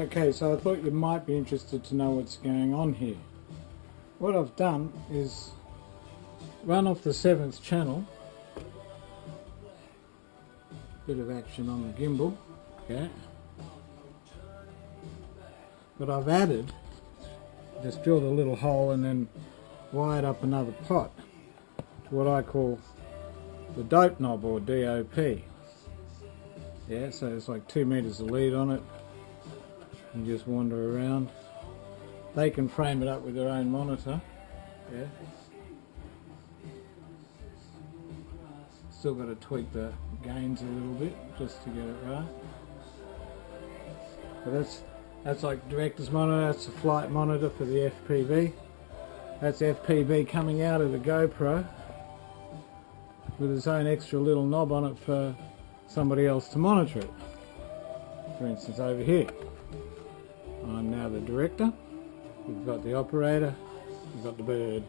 Okay, so I thought you might be interested to know what's going on here. What I've done is run off the 7th channel. Bit of action on the gimbal. Yeah. But I've added, just drilled a little hole and then wired up another pot to what I call the DOP knob, or DOP. Yeah, so it's like 2 meters of lead on it. And just wander around. They can frame it up with their own monitor. Yeah. Still got to tweak the gains a little bit just to get it right. But that's like director's monitor. That's the flight monitor for the FPV. That's FPV coming out of the GoPro with its own extra little knob on it for somebody else to monitor it. For instance, over here. I'm now the director, we've got the operator, we've got the bird.